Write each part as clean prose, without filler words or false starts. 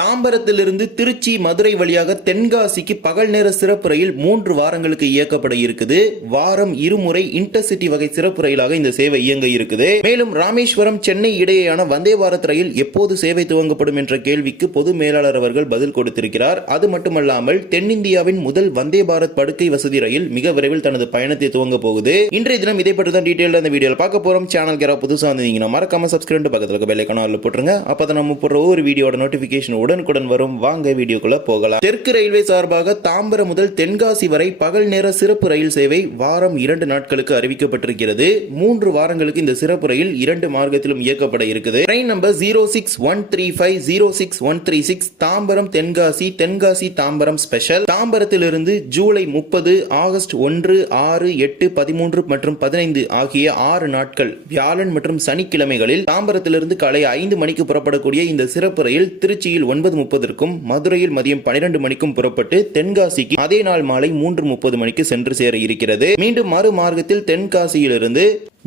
தாம்பரத்திலிருந்து திருச்சி மதுரை வழியாக தென்காசிக்கு பகல் நேர சிறப்பு ரயில் 3 வாரங்களுக்கு இயக்கப்பட இருக்குது. வாரம் இருமுறை இன்டர்சிட்டி வகை சிறப்பு ரயிலாக இந்த சேவை இயங்க இருக்குது. மேலும் ராமேஸ்வரம் சென்னை இடையேயான வந்தே பாரத் ரயில் எப்போது சேவை துவங்கப்படும் என்ற கேள்விக்கு பொது மேலாளர் அவர்கள் பதில் கொடுத்திருக்கிறார். அது மட்டுமல்லாமல் தென்னிந்தியாவின் முதல் வந்தே பாரத் படுக்கை வசதி ரயில் மிக விரைவில் தனது பயணத்தை துவங்க போகுது. இன்றைய தினம் இதை பற்றி தான் டீடைல் அந்த வீடியோல பார்க்க போறோம். சேனல் யாராவது புதுசா வந்தீங்கன்னா மறக்காம சப்ஸ்கிரைப் பக்கத்துல இருக்க பெல் ஐகானை போட்டுருங்க. அப்பதான் நம்ம போடுற ஒரு வீடியோட நோட்டிபிகேஷன் உடனுக்குடன் வரும். வாங்க வீடியோக்குள்ள போகலாம். தெற்கு ரயில்வே சார்பாக தாம்பரம் முதல் தென்காசி வரை பகல் நேர சிறப்பு ரயில் சேவை வாரம் 2 நாட்களுக்கு அறிவிக்கப்பட்டிருக்கிறது. 3 வாரங்களுக்கு இந்த சிறப்பு ரயில் 2 மார்க்கத்திலும் இயக்கப்பட இருக்குது. Train number 06135 06136 Tambaram Tenkasi Tenkasi Tambaram special. தாம்பரத்திலிருந்து ஜூலை 30, ஆகஸ்ட் 1, 6, 8, 13 மற்றும் 15 ஆகிய 6 நாட்கள் வியாழன் மற்றும் சனிக்கிழமைகளில் தாம்பரத்திலிருந்து காலை 5 மணிக்கு புறப்படக்கூடிய இந்த சிறப்பு ரயில் திருச்சியில் 9:30 மதுரையில் மதியம் 12 மணிக்கும் புறப்பட்டு தென்காசிக்கு அதே நாள் மாலை 3:30 மணிக்கு சென்று சேர இருக்கிறது. மீண்டும் மறு மார்க்கத்தில் தென்காசியிலிருந்து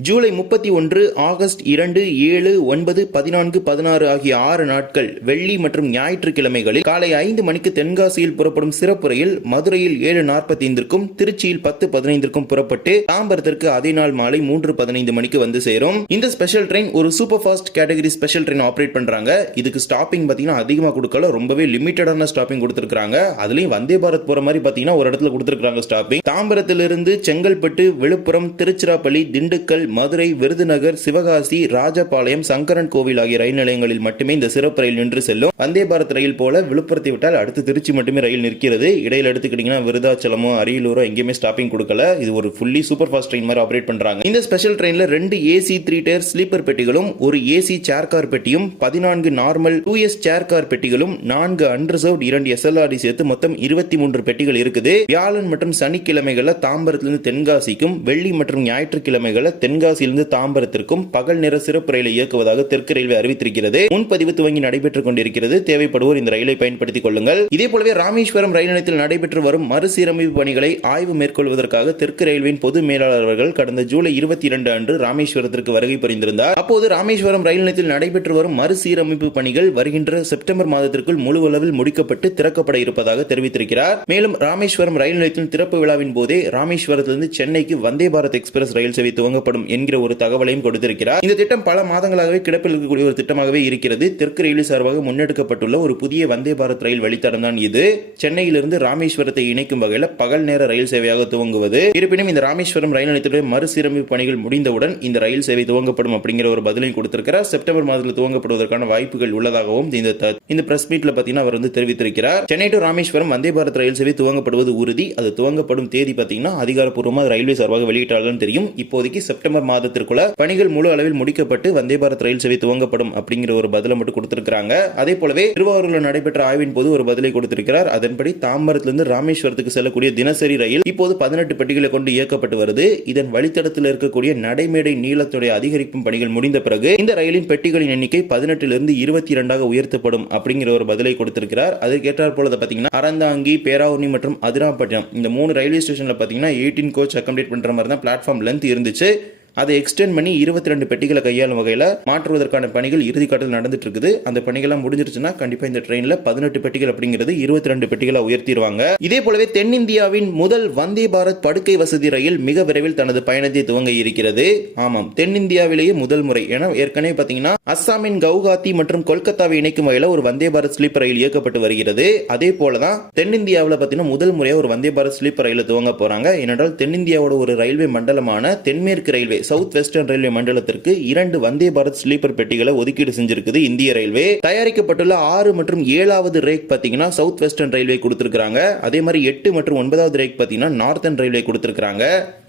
ஜூலை 31, ஆகஸ்ட் 2, 7, 9, 14, 16 ஆகிய 6 நாட்கள் வெள்ளி மற்றும் ஞாயிற்றுக்கிழமைகளில் காலை 5 மணிக்கு தென்காசியில் புறப்படும் சிறப்பு ரயில் மதுரையில் 7:45 திருச்சியில் 10:15 புறப்பட்டு தாம்பரத்திற்கு அதே நாள் மாலை 3:15 மணிக்கு வந்து சேரும். இந்த ஸ்பெஷல் ட்ரெயின் ஒரு super fast category special train operate பண்றாங்க. இதுக்கு ஸ்டாப்பிங் பாத்தீங்கன்னா அதிகமா கொடுக்கல, ரொம்பவே லிமிட்டடான ஸ்டாப்பிங் கொடுத்திருக்காங்க. அதுலயும் வந்தே பாரத் போற மாதிரி பாத்தீங்கன்னா ஒரு இடத்துல கொடுத்திருக்காங்க ஸ்டாப்பிங். தாம்பரத்திலிருந்து செங்கல்பட்டு, விழுப்புரம், திருச்சிராப்பள்ளி, திண்டுக்கல், மதுரை, விருதுநகர், சிவகாசி, ராஜபாளையம், சங்கரன் கோவில் ஆகிய ரயில் நிலையங்களில் மட்டுமே இந்த சிறப்பு ரயில் நின்று செல்லும். வந்தே பாரத் ரயில் போல விழுப்புரத்தை விட்டால் அடுத்து திருச்சி மட்டுமே ரயில் நிற்கிறது. இடையில எடுத்துக்கிட்டீங்கன்னா விருதாச்சலமோ அரியலூரோ எங்கேயுமே ஸ்டாப்பிங் கொடுக்கல. இது ஒரு ஃபுல்லி சூப்பர் ஃபாஸ்ட் ட்ரெயின் மாதிரி ஆபரேட் பண்றாங்க. இந்த ஸ்பெஷல் ட்ரெயின்ல 2 ஏசி 3 டயர் ஸ்லீப்பர் பெட்டிகளும், ஒரு ஏசி சேர் கார் பெட்டியும், 14 நார்மல் 2S சேர் கார் பெட்டிகளும், 4 அன்ரிசர்வ்ட் 2 SLRD சேர்த்து மொத்தம் 23 பெட்டிகள் இருக்குது. வியாழன் மற்றும் சனிக்கிழமைகள்ல தாம்பரத்திலிருந்து தென்காசிக்கும், வெள்ளி மற்றும் ஞாயிற்றுக்கிழமைகள்ல தென்காசியிலிருந்து தாம்பரத்திற்கும் பகல் நேர சிறப்பு ரயிலை இயக்குவதாக தெற்கு ரயில்வே அறிவித்திருக்கிறது. முன்பதிவு துவங்கி நடைபெற்றுக் கொண்டிருக்கிறது. தேவைப்படுவோர் இந்த ரயிலை பயன்படுத்திக் கொள்ளுங்கள். இதே போலவே ராமேஸ்வரம் ரயில் நிலையத்தில் நடைபெற்று வரும் மறுசீரமைப்பு பணிகளை ஆய்வு மேற்கொள்வதற்காக தெற்கு ரயில்வேயின் பொது மேலாளர் அவர்கள் கடந்த ஜூலை 22 அன்று ராமேஸ்வரத்திற்கு வருகை புரிந்திருந்தார். அப்போது ராமேஸ்வரம் ரயில் நிலையத்தில் நடைபெற்று வரும் மறுசீரமைப்பு பணிகள் வருகின்ற செப்டம்பர் மாதத்திற்குள் முழு அளவில் முடிக்கப்பட்டு திறக்கப்பட இருப்பதாக தெரிவித்திருக்கிறார். மேலும் ராமேஸ்வரம் ரயில் நிலையத்தின் திறப்பு விழாவின் போதே ராமேஸ்வரத்திலிருந்து சென்னைக்கு வந்தே பாரத் எக்ஸ்பிரஸ் ரயில் சேவை துவங்கப்படும் என்கிற ஒரு தகவலையும் கொடுத்திருக்கிறார். இந்த திட்டம் பல மாதங்களாகவே கிடப்பில் இருக்கக்கூடிய ஒரு திட்டமாகவே இருக்கிறது. தெற்கு ரயில்வே சார்பாக முன்னெடுக்கப்பட்டுள்ள ஒரு புதிய வந்தே பாரத் ரயில் வழித்தடம் தான் இது. சென்னையிலிருந்து ராமேஸ்வரத்தை இணைக்கும் வகையில் பகல் நேர ரயில் சேவையாக துவங்குவது. இருப்பினும் இந்த ராமேஸ்வரம் ரயில் நிலையத்துடைய மறுசீரமைப்பு பணிகள் முடிந்தவுடன் இந்த ரயில் சேவை துவங்கப்படும் அப்படிங்கிற ஒரு பதிலையும் கொடுத்திருக்கிறார். செப்டம்பர் மாதத்தில் துவங்கப்படுவதற்கான வாய்ப்புகள் உள்ளதாகவும் இந்த பிரஸ் மீட்ல பாத்தீங்கன்னா அவர் தெரிவித்திருக்கிறார். சென்னை டு ராமேஸ்வரம் வந்தே பாரத் ரயில் சேவை துவங்கப்படுவது உறுதி. அது துவங்கப்படும் தேதி பாத்தீங்கன்னா அதிகாரப்பூர்வமாக ரயில்வே சார்பாக வெளியிட்டாலும் தெரியும். இப்போதைக்கு செப்டம்பர் மாதத்திற்குள்ள பணிகள் முழு அளவில் முடிக்கப்பட்டு வந்தே பாரத் ரயில் சேவை துவங்கப்படும் அப்படிங்கிற ஒரு பதிலை மட்டும் கொடுத்திருக்காங்க. அதே போலவே திருவாரூரில் நடைபெற்ற ஆய்வின் போது ஒரு பதிலை கொடுத்திருக்கிறார். அதன்படி தாம்பரத்திலிருந்து ராமேஸ்வரத்துக்கு செல்லக்கூடிய தினசரி ரயில் இப்போது 18 பெட்டிகளை கொண்டு இயக்கப்பட்டு வருது. இதன் வழித்தடத்தில் இருக்கக்கூடிய நடைமேடை நீளத்துடைய அதிகரிக்கும் பணிகள் முடிந்த பிறகு இந்த ரயிலின் பெட்டிகளின் எண்ணிக்கை 18 22 உயர்த்தப்படும் அப்படிங்கிற ஒரு பதிலை கொடுத்திருக்கிறார். அதற்கேற்றார் போல பாத்தீங்கன்னா அறந்தாங்கி, பேராவூர்ணி மற்றும் அதிராம்பட்டினம் இந்த 3 ரயில்வே ஸ்டேஷன்ல பாத்தீங்கன்னா 18 கோச் அகாமடேட் பண்ற மாதிரி தான் பிளாட்ஃபார்ம் லென்த் இருந்துச்சு. அதை எக்ஸ்டெண்ட் பண்ணி 22 பெட்டிகளை கையாளும் வகையில் மாற்றுவதற்கான பணிகள் இறுதி கட்டத்தில் நடந்துட்டு இருக்குது. அந்த பணிகள்லாம் முடிஞ்சிருச்சுன்னா கண்டிப்பா இந்த ட்ரெயின்ல 18 பெட்டிகள் அப்படிங்கிறது 22 பெட்டிகளை உயர்த்திடுவாங்க. இதே போலவே தென்னிந்தியாவின் முதல் வந்தே பாரத் படுக்கை வசதி ரயில் மிக விரைவில் தனது பயணத்தை துவங்க இருக்கிறது. ஆமாம், தென்னிந்தியாவிலேயே முதல் முறை. ஏன்னா ஏற்கனவே பாத்தீங்கன்னா அஸ்ஸாமின் கவுஹாத்தி மற்றும் கொல்கத்தாவை இணைக்கும் வகையில் ஒரு வந்தே பாரத் ஸ்லீப்பர் ரயில் இயக்கப்பட்டு வருகிறது. அதே போலதான் தென்னிந்தியாவில் பாத்தீங்கன்னா முதல் முறையாக ஒரு வந்தே பாரத் ஸ்லீப்பர் ரயில் துவங்க போறாங்க. ஏனென்றால் தென்னிந்தியாவோட ஒரு ரயில்வே மண்டலமான தென்மேற்கு ரயில்வே சவுத் வெஸ்டர்ன் ரயில்வே மண்டலத்திற்கு 2 வந்தே பாரத் ஸ்லீப்பர் பெட்டிகளை ஒதுக்கீடு செஞ்சிருக்குது இந்திய ரயில்வே. தயாரிக்கப்பட்டுள்ள 6 மற்றும் 7வது ரேக் பாத்தீங்கன்னா சவுத் வெஸ்டர்ன் ரயில்வே கொடுத்திருக்காங்க. அதே மாதிரி 8 மற்றும் 9வது ரேக் பாத்தீங்கன்னா நார்த்தன் ரயில்வே கொடுத்திருக்காங்க.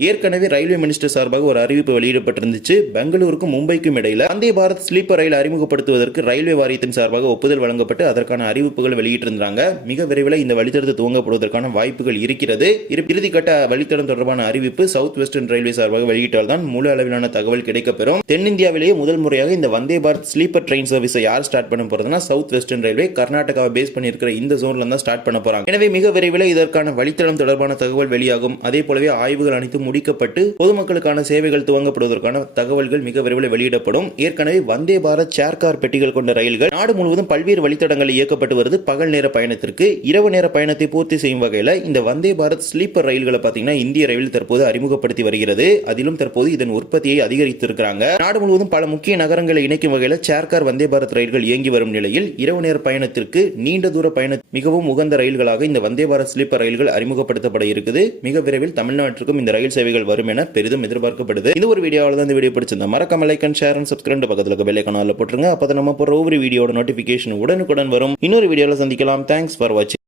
ஏற்கனவே ரயில்வே மினிஸ்டர் சார்பாக ஒரு அறிவிப்பு வெளியிடப்பட்டிருந்துச்சு. பெங்களூருக்கும் மும்பைக்கும் இடையில வந்தே பாரத் ஸ்லீப்பர் ரயில் அறிமுகப்படுத்துவதற்கு ரயில்வே வாரியத்தின் சார்பாக ஒப்புதல் வழங்கப்பட்டு அதற்கான அறிவிப்புகள் வெளியிட்டிருந்தாங்க. மிக விரைவில் இந்த வழித்தடத்தை துவங்கப்படுவதற்கான வாய்ப்புகள் இருக்கிறது. இறுதிக்கட்ட வழித்தடம் தொடர்பான அறிவிப்பு சவுத் வெஸ்டர்ன் ரயில்வே சார்பாக வெளியிட்டால்தான் முழு முழு அளவிலான தகவல் கிடைக்கப்பெறும். தென்னிந்தியாவிலேயே முதல் முறையாக இந்த வந்தே பாரத் ஸ்லீப்பர் ட்ரெயின் சர்வீஸை யார் ஸ்டார்ட் பண்ண போறதுன்னா சவுத் வெஸ்டர்ன் ரயில்வே கர்நாடகாவை பேஸ் பண்ணி இருக்கிற இந்த ஜோன்ல தான் ஸ்டார்ட் பண்ண போறாங்க. எனவே மிக விரைவில் இதற்கான வழித்தடம் தொடர்பான தகவல் வெளியாகும். அதே போலவே ஆய்வுகள் அனைத்தும் முடிக்கப்பட்டு பொதுமக்களுக்கான சேவைகள் துவங்கப்படுவதற்கான தகவல்கள் மிக விரைவில் வெளியிடப்படும். ஏற்கனவே வந்தே பாரத் சேர்கார் பெட்டிகள் கொண்ட ரயில்கள் நாடு முழுவதும் பல்வேறு வழித்தடங்கள் இயக்கப்பட்டு வருது. பகல் நேர பயணத்திற்கு இரவு நேர பயணத்தை பூர்த்தி செய்யும் வகையில் இந்த வந்தே பாரத் ஸ்லீப்பர் ரயில்களை பார்த்தீங்கன்னா இந்திய ரயில் தற்போது அறிமுகப்படுத்தி வருகிறது. அதிலும் தற்போது இதன் உற்பத்தியை அதிகரித்திருக்கிறாங்க. நாடு முழுவதும் பல முக்கிய நகரங்களை இணைக்கும் வகையில் சேர்கார் வந்தே பாரத் ரயில்கள் இயங்கி வரும் நிலையில் இரவு நேர பயணத்திற்கு நீண்ட தூர பயண மிகவும் உகந்த ரயில்களாக இந்த வந்தே பாரத் ஸ்லீப்பர் ரயில்கள் அறிமுகப்படுத்தப்பட இருக்குது. மிக விரைவில் தமிழ்நாட்டிற்கும் இந்த ரயில் சேவைகள் வரும் என பெரிதும் எதிர்பார்க்கப்படுது. இந்த ஒரு வீடியோவில் தான் இந்த வீடியோ பிடிச்சிருந்தா மறக்காம like and share and subscribe பக்கத்தில் இருக்க பெல் ஐகானை போட்டுருங்க. அப்பதான் நம்ம போற ஒவ்வொரு வீடியோட நோட்டிபிகேஷன் உடனுக்குடன் வரும். இன்னொரு வீடியோவில் சந்திக்கலாம். தேங்க்ஸ் ஃபார் வாட்சிங்.